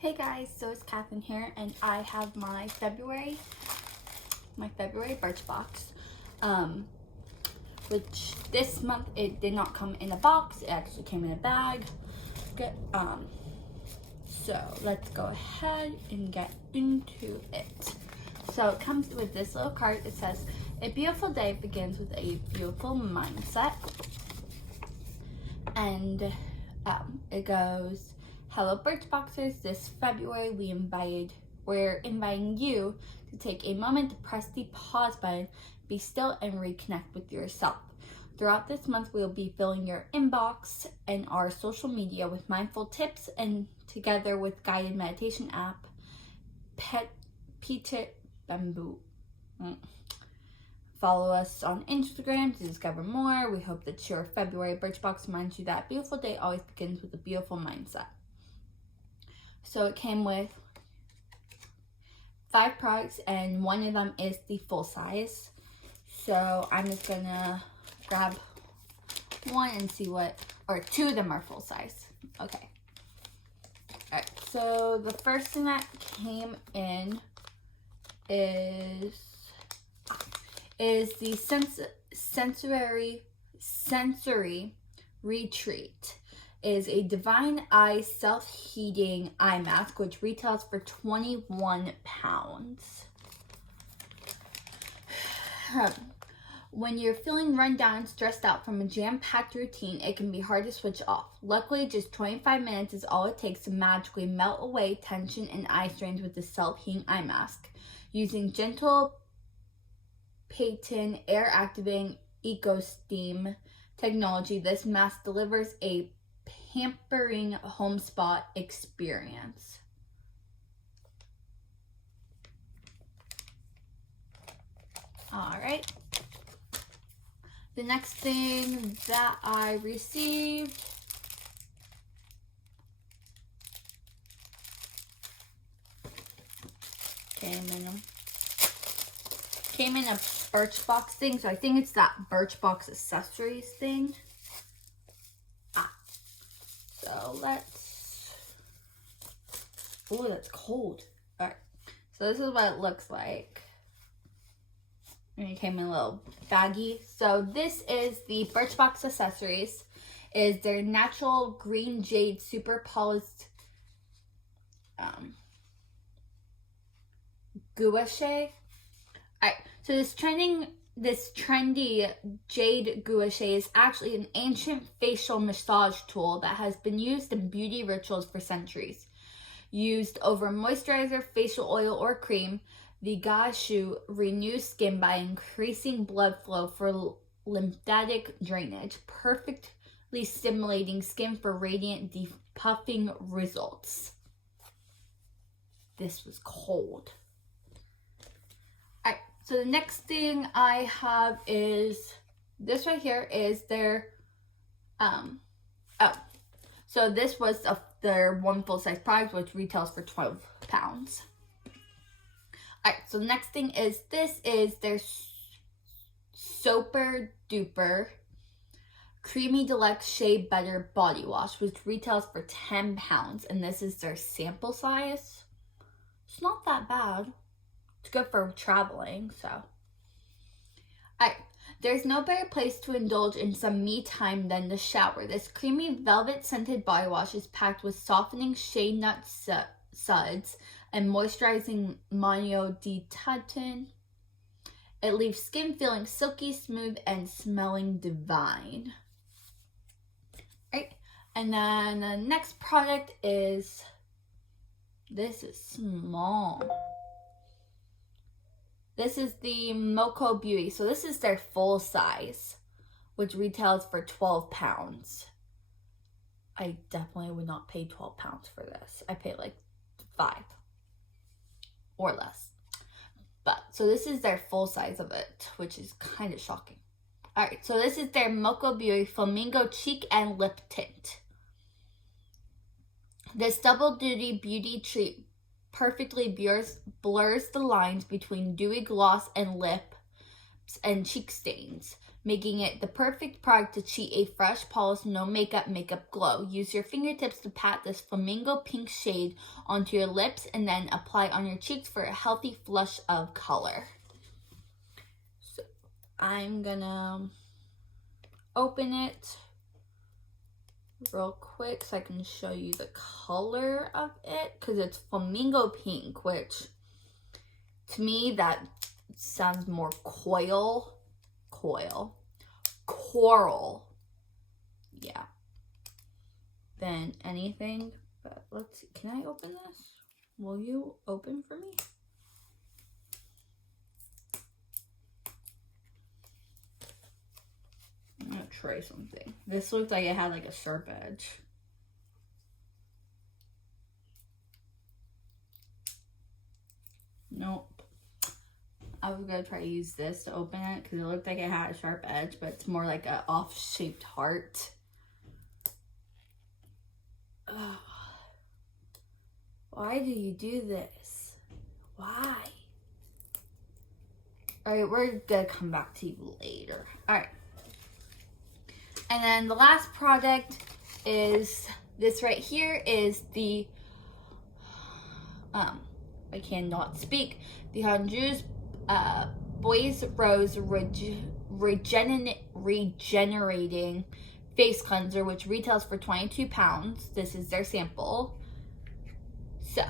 Hey guys, so it's Catherine here, and I have my February Birchbox, which this month it did not come in a box. It actually came in a bag. So let's go ahead and get into it. So it comes with this little card. It says, "A beautiful day begins with a beautiful mindset," and it goes, "Hello Birchboxers, this February we're inviting you to take a moment to press the pause button, be still, and reconnect with yourself. Throughout this month, we will be filling your inbox and our social media with mindful tips, and together with guided meditation app, Petit Bamboo. Follow us on Instagram to discover more. We hope that your February Birchbox reminds you that a beautiful day always begins with a beautiful mindset." So it came with 5 products, and one of them is the full size. So I'm just gonna grab one and see or 2 of them are full size. Okay. Alright, so the first thing that came in is the sensory retreat. Is a Divine Eye self-heating eye mask, which retails for £21. When you're feeling run down and stressed out from a jam-packed routine, it can be hard to switch off. Luckily, just 25 minutes is all it takes to magically melt away tension and eye strains with the self-heating eye mask. Using gentle patent air-activating eco-steam technology, this mask delivers a pampering home spa experience. Alright. The next thing that I received came in a Birchbox thing, so I think it's that Birchbox accessories thing. So oh, that's cold. Alright, so this is what it looks like. And it came in a little baggie. So this is the Birchbox accessories. Is their natural green jade super polished gouache. Alright, so this trendy jade gouache is actually an ancient facial massage tool that has been used in beauty rituals for centuries. Used over moisturizer, facial oil, or cream, the gouache renews skin by increasing blood flow for lymphatic drainage, perfectly stimulating skin for radiant depuffing results. This was cold. So the next thing I have is this right here is their, so this was their one full-size product, which retails for £12. Alright, so the next thing is this is their Super Duper Creamy-Deluxe Shea Butter Body Wash, which retails for £10, and this is their sample size. It's not that bad. It's good for traveling, so. Alright, there's no better place to indulge in some me time than the shower. This creamy velvet scented body wash is packed with softening shea nut suds and moisturizing monodetatin. It leaves skin feeling silky smooth and smelling divine. Alright, and then the next product is, this is small. This is the MCoBeauty. So this is their full size, which retails for £12. I definitely would not pay £12 for this. I paid like $5 or less. But so this is their full size of it, which is kind of shocking. Alright, so this is their MCoBeauty Flamingo Cheek and Lip Tint. This double duty beauty treat perfectly blurs the lines between dewy gloss and lips and cheek stains. making it the perfect product to achieve a fresh, polished, no makeup glow. Use your fingertips to pat this flamingo pink shade onto your lips and then apply on your cheeks for a healthy flush of color. So I'm gonna open it real quick so I can show you the color of it, because it's flamingo pink, which to me that sounds more coral, yeah, than anything. But let's see, can I open this? Will you open for me? I'm gonna try something. This looked like it had like a sharp edge. Nope. I was gonna try to use this to open it because it looked like it had a sharp edge, but it's more like an off-shaped heart. Ugh. Why do you do this? Why? Alright, we're gonna come back to you later. Alright. And then the last product is this right here, is the I cannot speak, the Huygens Bois Rose Regenerating Face Cleanser, which retails for £22. This is their sample. So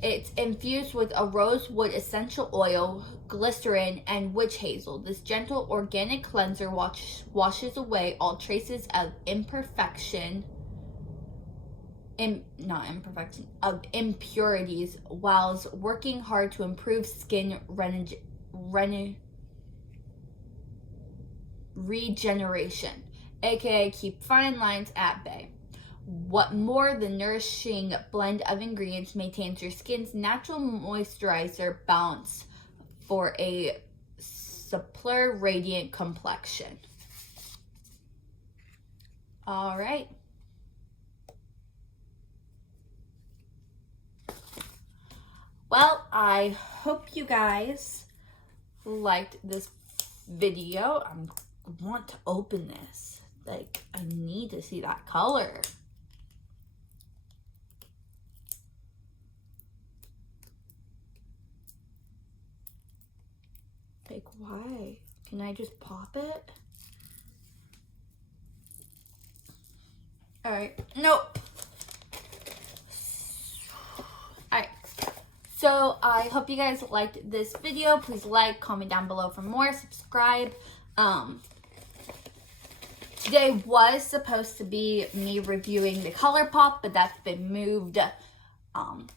it's infused with a rosewood essential oil, glycerin, and witch hazel. This gentle organic cleanser washes away all traces of impurities, whilst working hard to improve skin regeneration, aka keep fine lines at bay. What more, the nourishing blend of ingredients maintains your skin's natural moisturizer balance for a suppler, radiant complexion. All right. Well, I hope you guys liked this video. I want to open this. Like, I need to see that color. Like, why? Can I just pop it? Alright, nope. Alright, so I hope you guys liked this video. Please like, comment down below for more, subscribe. Today was supposed to be me reviewing the ColourPop, but that's been moved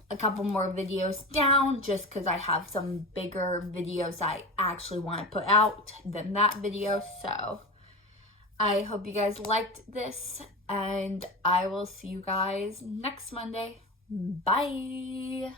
a couple more videos down just because I have some bigger videos I actually want to put out than that video. So I hope you guys liked this, and I will see you guys next Monday. Bye.